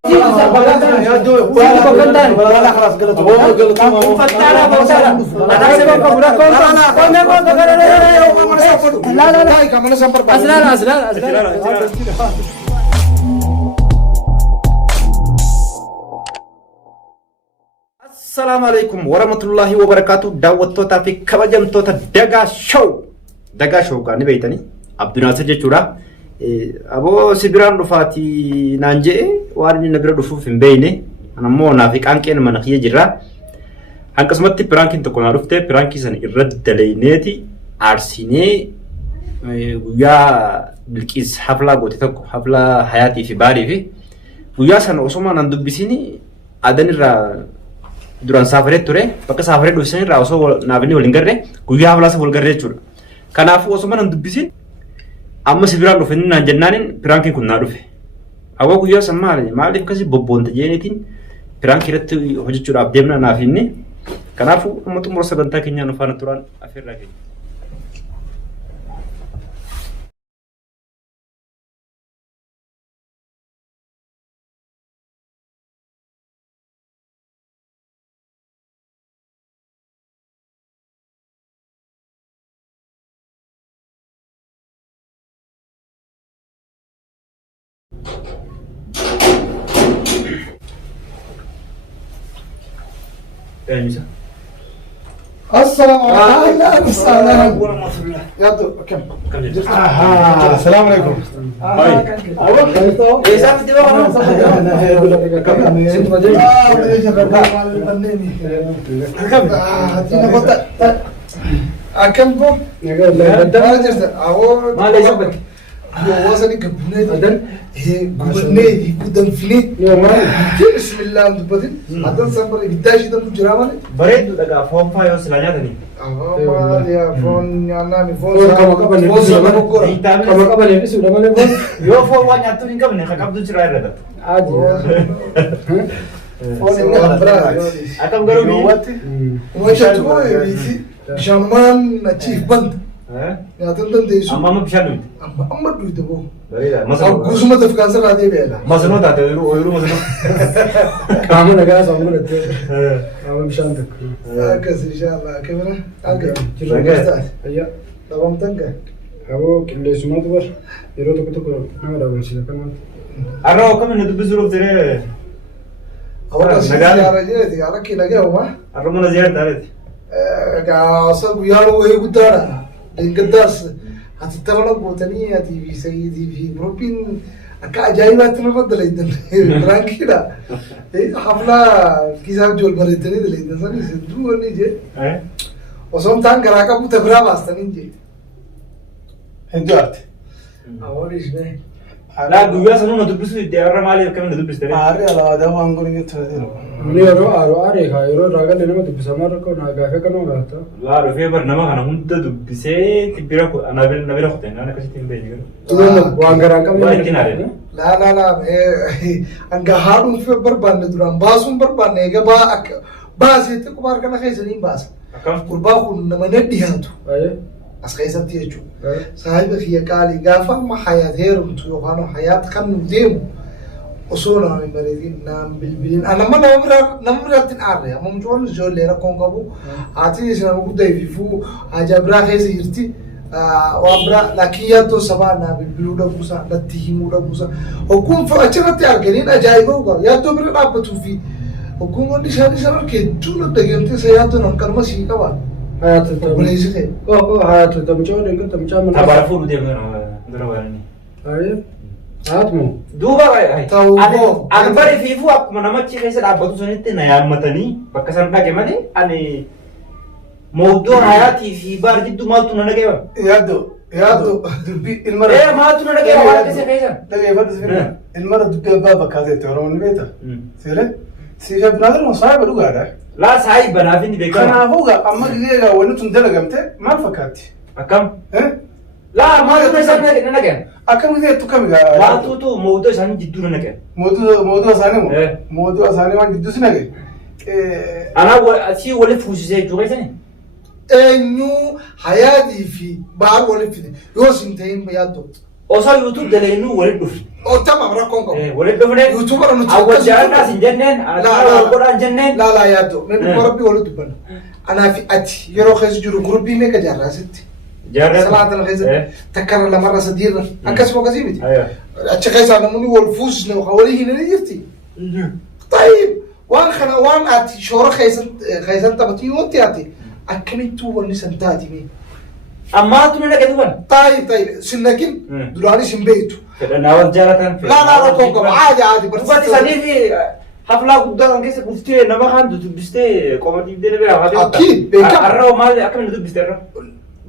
السلام عليكم ورحمة الله وبركاته. دعوتوتا في كبجمتوتا دغا شو كان بيتني عبد الناصر جچورا ابو سبران رفاتي نانجي وارني نبر دفوف بيني انا مو نافق انكن منخيه جرا انقسمت برانكين تكون عرفت برانكي سن الرد دلينيتي ارسيني ويا بلقيس حفله غوتي حفله حياتي في باري في ويا سن عثمان اندبسيني ادنرا duraan saafaree ture bakka saafaree dhufsan irraa osoo naafni wal hin garre guyyaa hawlaasa wal garree jechuudha. Kanaafuu osoo mana dubbisin amma sibiraan dhufanii naan jennaanin piraankiin kun naa dhufe. Awwa guyyaa san maaliif kasi bobboonta jeenitiin piraankii irratti hojjechuudhaaf deemna naaf inni. Kanaafuu amma xumura sagantaa keenyaa nu faana turaan afeerraa keenya. السلام عليكم. السلام ورحمة الله. يا دو كم؟ السلام عليكم. وصلي قبلنا هذا هي قبلنا هي قدام فيني بسم الله ندبتين هذا سامر بداية ده مجرمة بريد لقى فون فايو سلانيا تاني ما يا فون أنا مفون كم قبل يبي سودا ما نفون يو فون وان ياتو نيكا بني خكاب دو شراي ردا عادي فون برا أكم قالوا بي وش تقول بيسي شامان نشيف بند يا تندم ديسو أما بيشانوي أما دويته بو مثلا قسمة تفكان سر هذه بيلا مثلا تاتي ويرو مثلا كامل نجاز عمرنا تي عمل بشانتك كذا إن شاء الله كاميرا أجا أيا تمام تنجا هو كل اسمه تبر يرو تكتو كلام نعم رابع شيء كمان أروح كم ندو بزروف ترى أول شيء يا رجال يا ركي لقيه هو أروح من زيارة تاريخ كاسب يارو هي قدرة لينكداس هتتطلع بوتانية تي في سيدي في بروبين كأجايبات نفضل إيدن برانكي لا حفلة كيساب جول بريدني دليدن سامي سدو ونيجي وسوم تان كراكا بوتبرا باستنيجي هندوات أوريش نه لا دويا سنو ندبسو يديارا مالي كم ندبس ترى آري على هذا هو أنقولي كتير مني أرو آري خايرو راجل لنا ما تبصمار كون هاجا كانوا غاتا لا رفيع برنامج أنا هندا دبسة تبيرا أنا نبيرا خدنا أنا كذي تيمبيجي وانغرا كم لا لا أنغا هارون في بربان ندرام باسون بربان نيجا باس يتكبر كنا خيسنين باس قربا كون نمني هاتو أسخيسة تيجو صاحب في كالي قافا ما حياة هيرم تيوهانو حياة كم نديم أصولا من بلدين نام بالبلين أنا ما نمبر تنعرّي أما مجوال الجول لنا كونكابو عاتني سنا موجودة يفيفو أجابرا خيس يرتي وابرا لكيا تو سبا نام بالبلودا بوسا لتيهمودا بوسا وكون فأشرت تعرفين أجايبه يا تو برا نابتو في وكون عندي شادي سنة كتير تجيمتي سياتو نكر ما شيء كوا حياة تبليز كه حياة تمجون إنك تمجون من أبغى أفور دي من درواني أيه هاتمو دوبا هاي أنا بري فيفو أك من أمتى شيء كيسة أبغى تسوني تنايا متني بكسر كمالي أنا موضوع حياتي في بار جدو ما تونه نجيبه يادو دبي المرة إيه ما تونه نجيبه ولا كيسة كيسة دقيقة بس فينا المرة دبي بابا كذا تورون بيتا سيره سيره بنادر مصايب لو قاعد لا صاحب بنافين بيكون أنا هوجا أما جديد ولا تندل جمته ما فكرتي أكم إيه لا ما تونه سامي نجيبه أكم جديد تكمل ما تو موضوع سامي جدو نجيبه موضوع ثاني موضوع ثاني ما جدو سنجي أنا أشي ولا فوز زي جو كيسة إنه حياتي في بار ولا في يوسف تين بيادو osoo YouTube daleenuu waliin dhufi. Tamam rakkoon qabu. Waliin dhufne. YouTuber nuti. Awwaal jaalladhaas hin jenneen. Godhaan jenneen. Laa yaaddo. Namni rabbii waliin dubbanna. Anaa fi ati yeroo keessa jiru gurupii meeqa jaarraasitti. Jaarraa. Salaatan keessa takkara lamarra sadiirra. Akkasuma akkasii miti. Achi keessaa namoonni wal fuusisne walii hin jirti. Tayyib waan kana waan ati shoora keessan taphatii wanti ati akkamittuu wanni san taatime. Ammaatu na dhagatu ban. Tayyib sinnakin duraanis hin beektu. Fedhannaa wal jaalatan. Laa rakkoon qabu caadi Dubbatti sanii fi haflaa guddaa keessa bultee nama kaan dubbistee qomaatiif deebi'ee Akkiin beekama. Arraa maal akkamitti dubbiste irra?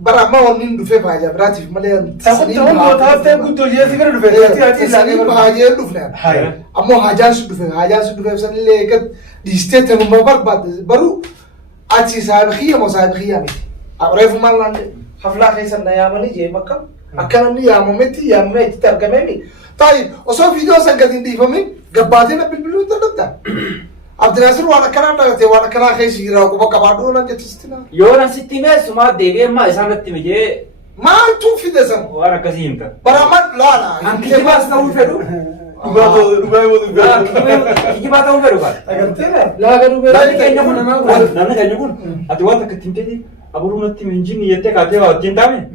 Bara amma wanni dhufee faajaa biraatiif malee Taatee guddoo jeesii gara dhufee. Sanii faajee dhufne. Ammoo haajaan sun dhufee sanillee eeggat dhiistee tanuma barbaadde baruu ati saayiba kiyya moo saayiba kiyyaa miti. Reefu maal naan haflaa keessan na yaamanii jee makka akka namni yaamametti yaamamee itti argameemi. Taayib osoo viidiyoo san gadi hin dhiifamin gabbaateen bilbiluu dadhabda. Abdinaasir waan akkanaa dhagatee waan akkanaa keessa jira quba qabaadhuu nan jettistina. Yoo nan sitti meessumaa deebi'ee maa isaan natti mijee maaltu fide san waan akkasii himta. Baraman laala. Kijibaas ta'uu fedhu. Kijibaa ta'uu fedhu kan. Agartee Laaga dhugee. Namni keenya kun namaa kun. Namni keenya kun ati waan takka ittiin ta'e aburuu natti minjinni jettee kaatee waa ittiin taame.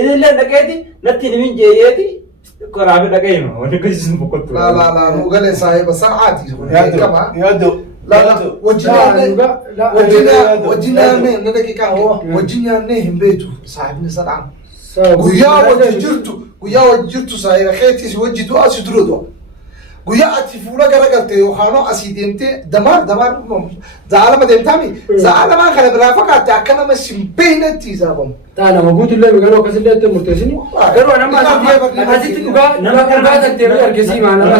Illee dhaqeeti natti himin jeeyeeti. Karabe dhaga'ee ma wanni akkasii sun boqqottu. Laa nuugalee saahiba sa'aati. Yaaddo. Wajjin nyaannee na daqiiqaa wajjin nyaannee hin beektu saahibni sadhaan. Guyyaa wajji jirtu saahiba keetis wajji du'a si dura du'a. Guyyaa ati fuula garagalte yookaanoo asii deemtee damaar zaalama deemtaami zaalamaan kana biraa fakkaate akka nama simpeeynatti isaabamu. Taa nama guutuullee garuu akkasillee itti murteessini. Garuu nama asitti dhugaa tanteewee argisiis maanaam.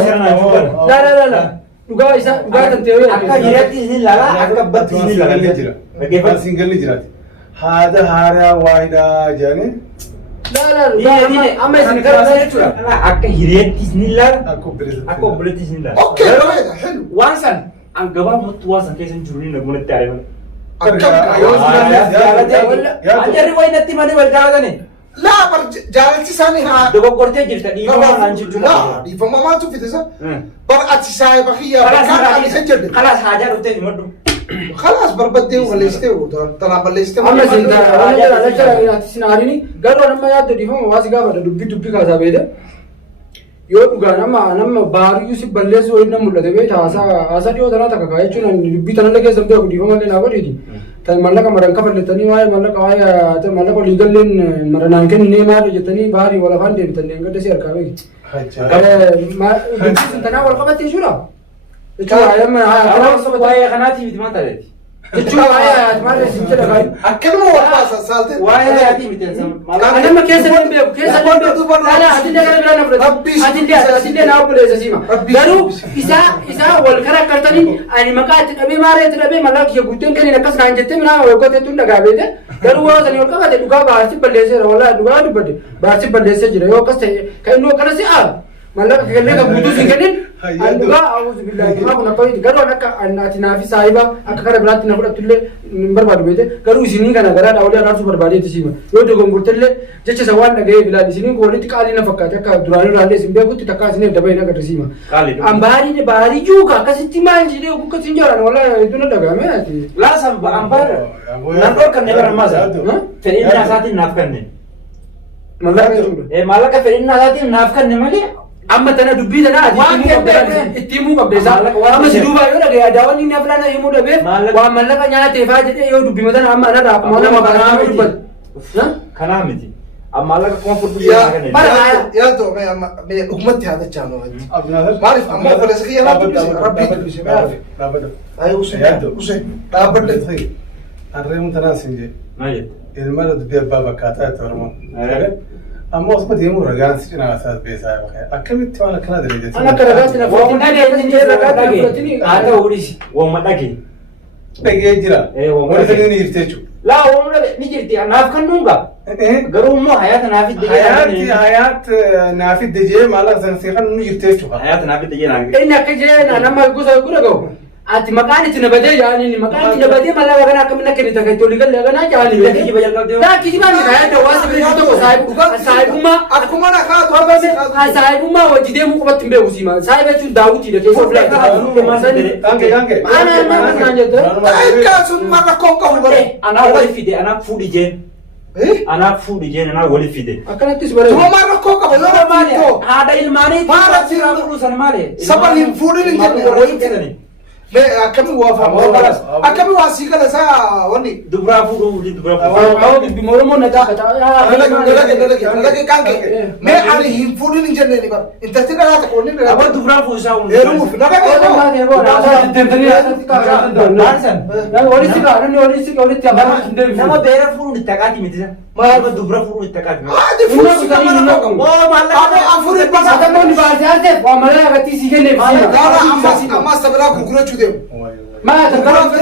Dhugaa tanteewee akka jireetti isin lala akka batti isin lala jira. Dhaggeeffatu singalli jiraati. Haada haaraa waayidaa jedhanii. Amma isin gara jechuudha. Akka jireetti isin lala akka obboleetti isin lala. Waan san angabaa muttu waan san keessa hin jiru ni nagumatti adeeman. Anjarri wayi natti malee wal jaalatani. Laa bar jaalalchi isaanii haa. Dogoggortee jirta dhiifama naan jechuudha. Laa dhiifama maaltu fide sa? Bar ati saahiba kiyyaa bakkaan ani isa jedhe. Kalaas haajaa dhuftee himadhu. Kalaas barbaddee balleessitee tanaa balleessitee. amma isin aarini garuu nama yaadda dhiifama waasi gaafadha dubbii kaasaa beede. Yoo dhugaan nama baariyyuu si balleessu waliin nama mul'ate beekta haasaa dhiyoo tanaa takka kaa jechuun dubbii tanallee keessa beeku dhiifama illee naa godhiiti. Kan mallaqa maran kafallettanii waa'ee mallaqa waliigalleen maranaan kennee maali jettanii baarii wal afaan deebitanii engadda si harkaa beeki. Dubbii tanaa wal qabatte jechuudha. Jechuudha waa'ee kanaatiif itti maal ta'eeti. Jechuudha waa'ee maal isin jedha baay'ee. Akkanuma wal baasa saalte. Waa'ee hayaatii miti Nama keessa hin beeku keessa hin beeku. Atillee gara biraan na fudhatu. Atillee naa obboleessa siima. Garuu isaa wal karaa akkartanii ani maqaa itti dhabee maaree itti dhabee mallaa kiyya guuteen kennin akkas naan jettee minaa waggootee tun dhagaa beete. Garuu waan sanii wal qabate dhugaa baarsi balleesseera wallaahi dhugaa dubbadde baarsi balleessee jira yoo akkas ta'e kan inni akkana si aara. Mallaqa kennee kan guutuu siin kennin an dhugaa awuuzu billaahi dhugaa kun akkamitti garuu akka ati naafi saahiba akka kara biraatti na fudhattullee hin barbaadu beete garuu isinii kana garaa dhaawulee araarsuu barbaadeetti siima yoo dogongortellee jecha isa waan dhaga'ee bilaal isiniin kun walitti qaalii na fakkaate akka duraanii irraallee isin beekutti takkaa isiniif dabee hin agarre siima. An baarii juuka akkasitti maal jedhee akkasitti hin jaalan wallaahi hedduu na dhaga'ame ati. Laasa an baara nan dhorkanne bara ammaasa fedhinnaa isaatiin naaf kanne. Maallaqa fedhinnaa isaatiin naaf kanne malee. Amma tana dubbii tana itti himuu qabde isaa amma si duubaa yoo dhagee daawwanni inni aflaan himuu dhabeef waan mallaqa nyaateefaa jedhee yoo dubbii matana amma anarraa akkuma nama kanaa dubbatu. Kanaa miti. Amma mallaqa kuma fudhu yaa ta'u mee dhugumatti haadachaa noo maaliif amma obboleessa kiyya naa dubbise rabbii dubbise Usee dhaabbadhe. Harreen tanaa siin jee. Maal jette? Ilma dubbii abbaa fakkaataa itti hormoon. Amma osuma deemuu ragaan si cinaa isaas beesaa bakka akkamitti waan akkana dalagatee. Ana akka ragaatti na fudhatiin dhagee ragaatti na fudhatiin. Haa ta'uu dhisi wamma dhagee. Dhagee jira. Wanta sanii ni jirti jechuudha. Laa wamma ni jirti naaf kan nuunga. Garuu immoo hayaata naaf idde jee. Hayaat naaf idde jee maallaqa sana seeqan ni jirti jechuudha. Hayaata naaf idde jee naaf idde. Inni akka jee nama gosa gura gahu. ati maqaan itti nabadee jaaniin maqaan itti nabadee mallaqa kana akkamina kennita kan itti galee kana jaaniin daa kijibaa ni kaya da waasa bira tokko saayibummaa akkuma na kaatu saayibummaa wajji deemuu qubatti hin beeku siima saayiba jechuun daawutii da keessa filaa sun marra konka'u bare anaa wali fide anaa fuudhi jeen anaa fuudhi jeen anaa wali fide akkanattis bare tuma marra konka'u yoo maali haadha ilmaanii maara siraa fuudhu sana maali saban hin fuudhin hin jenne me akkami akkami waa sii gala saa wanni dubraa fuudhu dubraa fuudhu bimoromoo na taa'aa dalage kanke me ani hin fuudhin hin jenne ni bar intarti dhalaa takka wanni dhalaa aba dubraa fuudhu isaa hundu heerumuuf nagage nama beera fuudhu itti haqaati miti nama dubra fuudhu itti haqaati adi fuudhu si kamara kokamu afuri basa Atamoonni baasee waa malee agartii si kennee amma sabira gurgurachuu deemu maa tarkaanfaa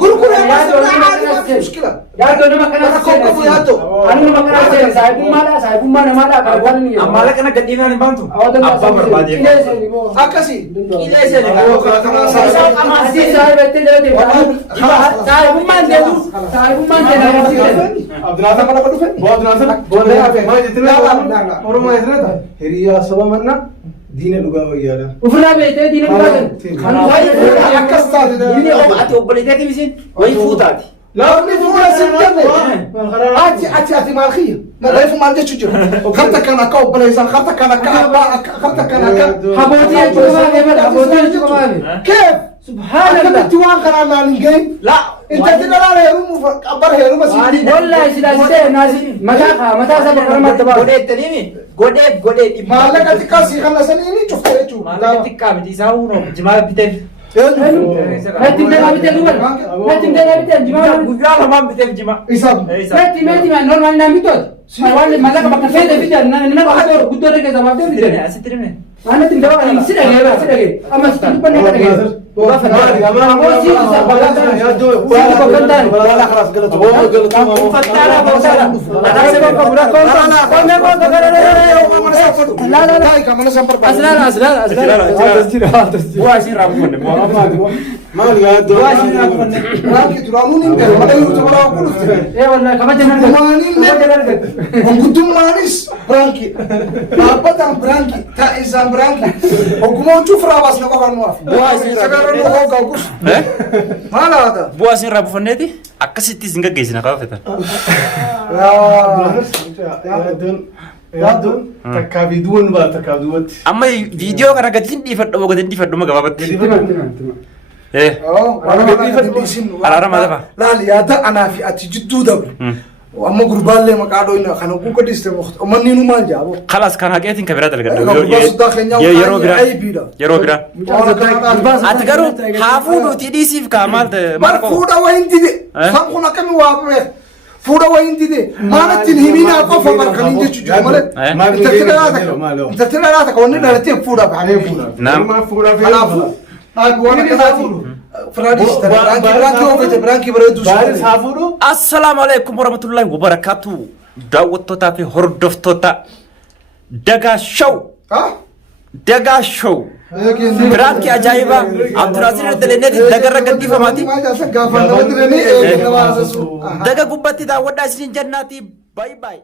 gurguree gurguree muskila yaadoo nama kana kokamu yaadoo anu nama kana seene saayibummaa namaadhaa kan waan inni amma la kana gadhiifaan hin baantu abbaa barbaadee akkasii qileesee asii saayibattee jalatti saayibummaan deemu saayibummaan deemu Abdulhasan mana ko dhufe? Bo Abdulhasan? Boole hafe. Ma jettine Oromoo jettine hiriyaa saba manna diina dhugaa wayyaadha. ufirraa beektee diina dhugaa akkas taate inni ati obboleettii misiin wayi fuutaati laafni fuula sittane ati maal kiyya reefu maal jechu jiru karta kan akka obboleessan karta kan akka abbaa karta kan akka habootii jechuun maali mala habootii jechuun maali keef subhaanallah akkamitti waan kanaa naan hin gahin la intalti dhalaa heerumuuf qabbar heeruma si wallahi silaasitee naasi mataa saba kana madda baa godheettaniimi godhee maallaqa xiqqaa sii kana sanii ni cufte jechuudha maallaqa xiqqaa miti isaa hunoo jimaa biteef natti ndana bitee duwwal natti ndana bitee jimaa guyyaa lamaan biteef jima isaaf natti meeti maa normaal naa mitoot waan mallaqa bakka feete bitee nama bakka guddoo dhagee sabaaf deemu bitee asitti dhime anatti ndawaa si dhagee amma si dhibbanne dhagee bu'aa isin irraa buufanneeti akkasitti isin gaggeessina kafa fetan Yaaddoon takkaa fi duwwan baata takkaa duwwatti. amma viidiyoo kana gatiin dhiifadhu magabaabatti araarama dafa laal yaada anaa fi ati jidduu dabre amma gurbaallee maqaa dhoyna kana guuqa dhiste moxta manni nu maal jaabo خلاص kan haqeetiin ka biraa dalgadha yeroo biraa ati garuu haa fuudhuuti dhiisiif kaa maal mar fuudha wayin dide kan kun akkami waa beek fuudha wayin dide maalittiin himinaa qofa markaniin jechuu jiru malee intalti dhalaata ka wanni dhalatee fuudhaaf hanee fuudha naam kanaafu naafi waan akkasaa fuudhu Biraanki bareedu Baaris haa fuudhu. Assalaamu alaikum warahmatullahi wabarakatuh daawwattootaa fi hordoftoota Dagaa Show Dagaa Show Biraanki ajaa'ibaa Abdulhasan Daleneeti dagarra gaddifamaati daga gubbatti daawwadhaa isiniin jennaati bye bye